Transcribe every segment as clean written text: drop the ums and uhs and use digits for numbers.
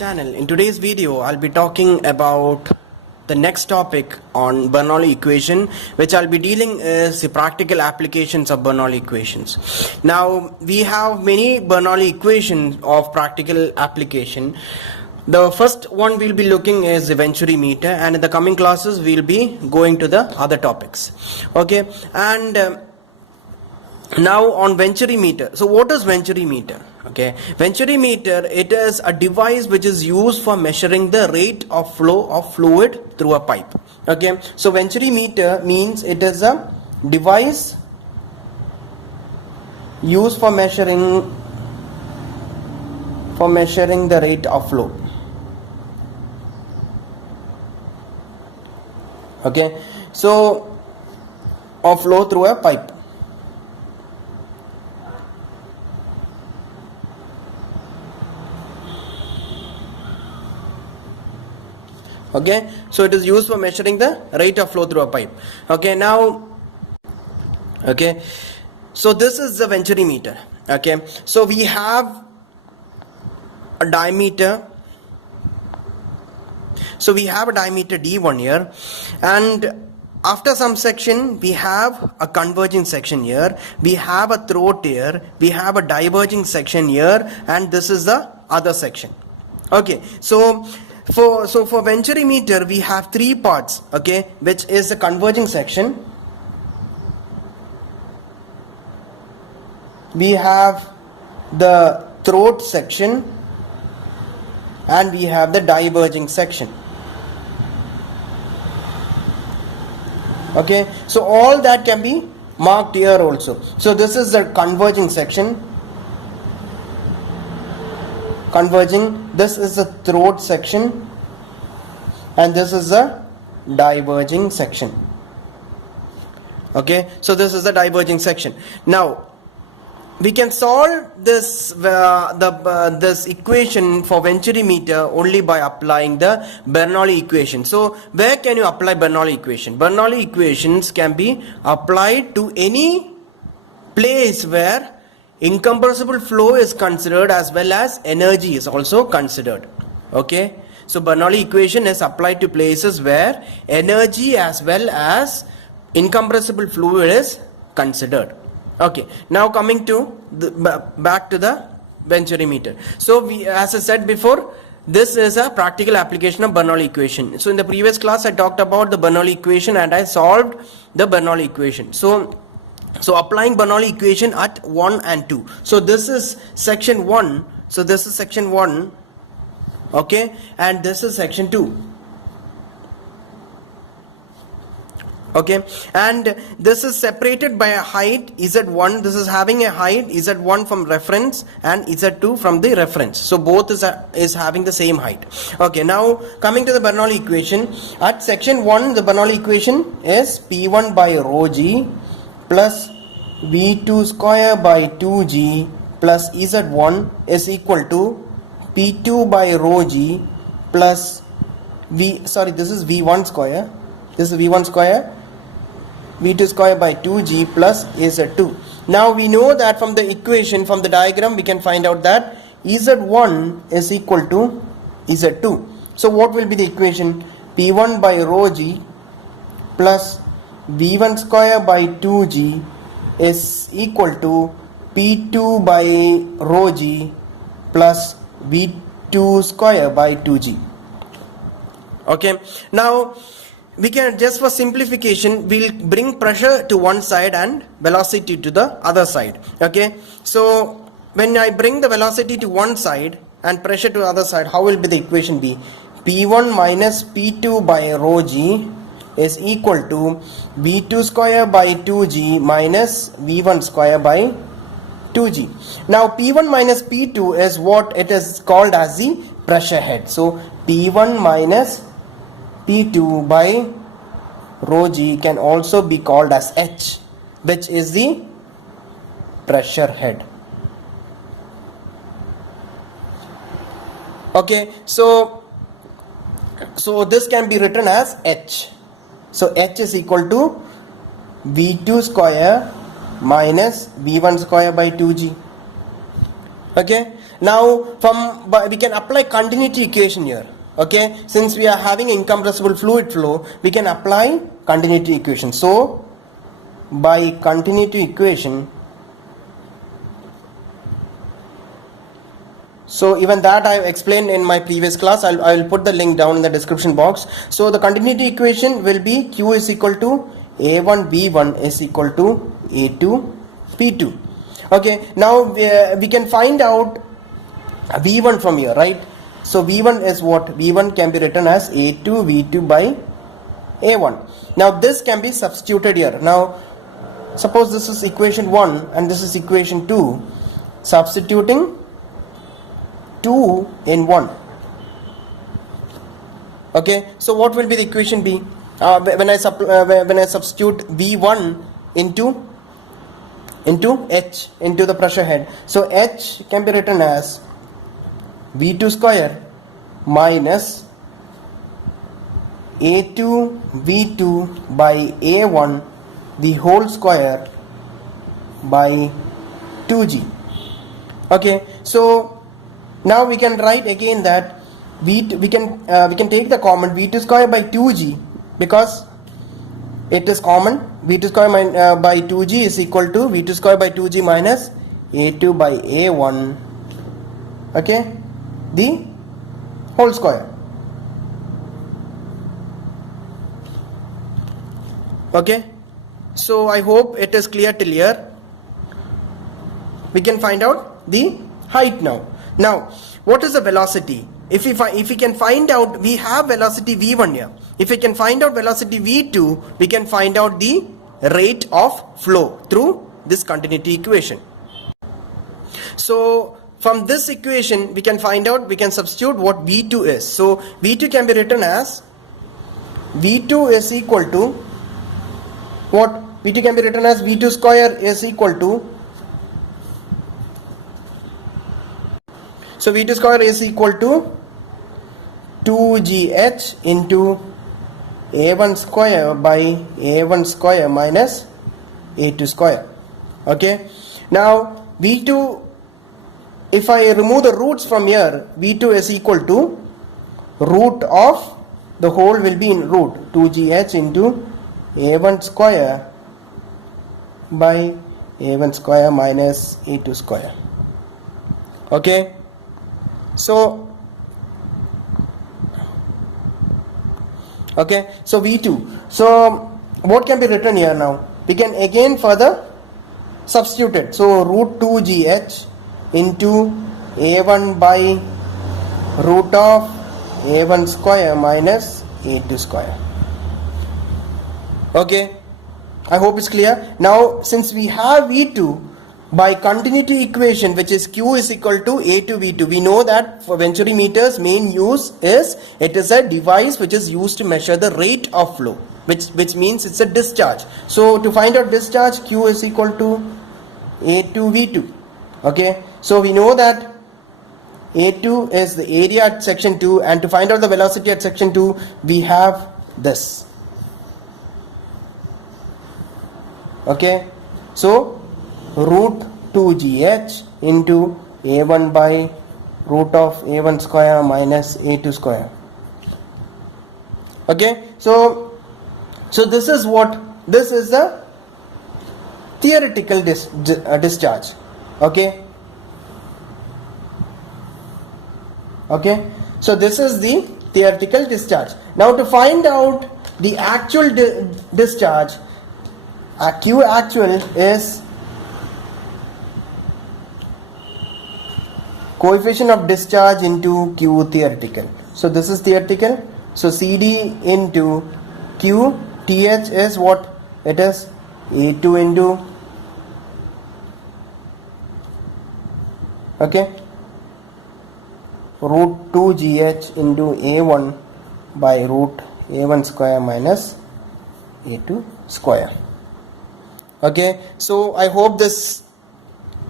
channel. In today's video I'll be talking about the next topic on Bernoulli equation, which I'll be dealing is the practical applications of Bernoulli equations. Now we have many Bernoulli equations of practical application. The first one we'll be looking is the Venturi meter, and in the coming classes we'll be going to the other topics. Okay, and now on Venturi meter. So what is Venturi meter? Okay, Venturi meter, it is a device which is used for measuring the rate of flow of fluid through a pipe. Okay, so Venturi meter means it is a device used for measuring the rate of flow. Okay, so of flow through a pipe. Okay, so it is used for measuring the rate of flow through a pipe. Okay, now, okay, so this is the Venturi meter. Okay, so we have a diameter. So we have a diameter D1 here, and after some section we have a converging section here, we have a throat here, we have a diverging section here, and this is the other section. Okay, so for Venturi meter we have three parts, okay, which is the converging section, we have the throat section, and we have the diverging section. Okay, so all that can be marked here also. So this is the converging section, this is the throat section, and this is the diverging section. Okay, so this is the diverging section. Now we can solve this this equation for Venturi meter only by applying the Bernoulli equation. So where can you apply Bernoulli equation? Bernoulli equations can be applied to any place where incompressible flow is considered as well as energy is also considered. Okay, so Bernoulli equation is applied to places where energy as well as incompressible fluid is considered. Okay, now coming to back to the Venturi meter. So we, as I said before, this is a practical application of Bernoulli equation. So in the previous class I talked about the Bernoulli equation and I solved the Bernoulli equation. So applying Bernoulli equation at 1 and 2. So this is section 1. So this is section 1. Okay, and this is section 2. Okay, and this is separated by a height Z1. This is having a height Z1 from reference and Z2 from the reference. So both is having the same height. Okay, now coming to the Bernoulli equation. At section 1, the Bernoulli equation is P1 by rho g plus V2 square by 2g plus Z1 is equal to P2 by rho g plus this is V1 square. This is V1 square, V2 square by 2g plus Z2. Now we know that from the equation, from the diagram, we can find out that Z1 is equal to Z2. So what will be the equation? P1 by rho g plus V1 square by 2g is equal to P2 by rho g plus V2 square by 2g. Okay, now we can, just for simplification, we'll bring pressure to one side and velocity to the other side. Okay, so when I bring the velocity to one side and pressure to the other side, how will be the equation be? P1 minus P2 by rho g is equal to V2 square by 2g minus V1 square by 2g. Now P1 minus P2 is what it is called as the pressure head. So P1 minus P2 by rho g can also be called as H, which is the pressure head. Okay, so this can be written as H. So H is equal to V2 square minus V1 square by 2g. Okay, Now we can apply continuity equation here. Okay, since we are having incompressible fluid flow, we can apply continuity equation. So by continuity equation, so even that I have explained in my previous class. I will put the link down in the description box. So the continuity equation will be Q is equal to A1 B1 is equal to A2 P2. Okay, now we can find out V1 from here, right? So V1 is what? V1 can be written as A2 V2 by A1. Now this can be substituted here. Now suppose this is equation 1 and this is equation 2. Substituting 2 in 1. Okay, so what will be the equation be? When I substitute V1 into H, into the pressure head. So H can be written as V2 square minus A2 V2 by A1 the whole square by 2G. Okay, so now we can write again that V2, we can take the common V2 square by 2G because it is common. V2 square by 2G is equal to V2 square by 2G minus A2 by A1. Okay, the whole square. Okay, so I hope it is clear till here. We can find out the height now. Now, what is the velocity? If we can find out, we have velocity v1 here. If we can find out velocity v2, we can find out the rate of flow through this continuity equation. So from this equation we can find out, we can substitute what v2 is. So v2 can be written as v2 is equal to what? v2 can be written as v2 square is equal to, so v2 square is equal to 2gh into a1 square by a1 square minus a2 square. Okay, now v2, if I remove the roots from here, v2 is equal to root of the whole will be in root 2gh into a1 square by a1 square minus a2 square. Okay, so v2, so what can be written here now? We can again further substitute it. So root 2gh into a1 by root of a1 square minus a2 square. Okay, I hope it's clear. Now since we have v2, by continuity equation, which is Q is equal to A2 V2, we know that for Venturi meters main use is, it is a device which is used to measure the rate of flow, which means it's a discharge. So to find out discharge, Q is equal to A2 V2. Okay, so we know that A2 is the area at section 2, and to find out the velocity at section 2 we have this. Okay, so root 2gh into a1 by root of a1 square minus a2 square. Okay, so this is what, this is the theoretical discharge. Okay, so this is the theoretical discharge. Now to find out the actual discharge, Q actual is coefficient of discharge into Q theoretical. So this is theoretical. So CD into Q, TH is what? It is A2 into, okay, root 2GH into A1 by root A1 square minus A2 square. Okay, so I hope this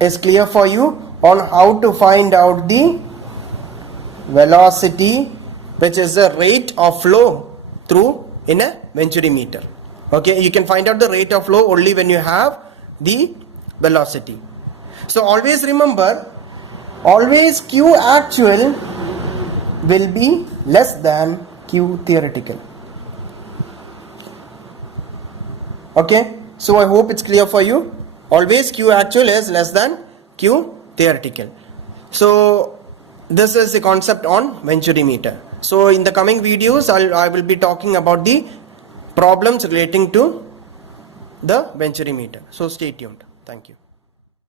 is clear for you on how to find out the velocity, which is the rate of flow through in a Venturi meter. Okay, you can find out the rate of flow only when you have the velocity. So always remember, always Q actual will be less than Q theoretical. Okay, so I hope it's clear for you. Always Q actual is less than Q theoretical. So this is the concept on Venturi meter. So in the coming videos I will be talking about the problems relating to the Venturi meter. So stay tuned. Thank you.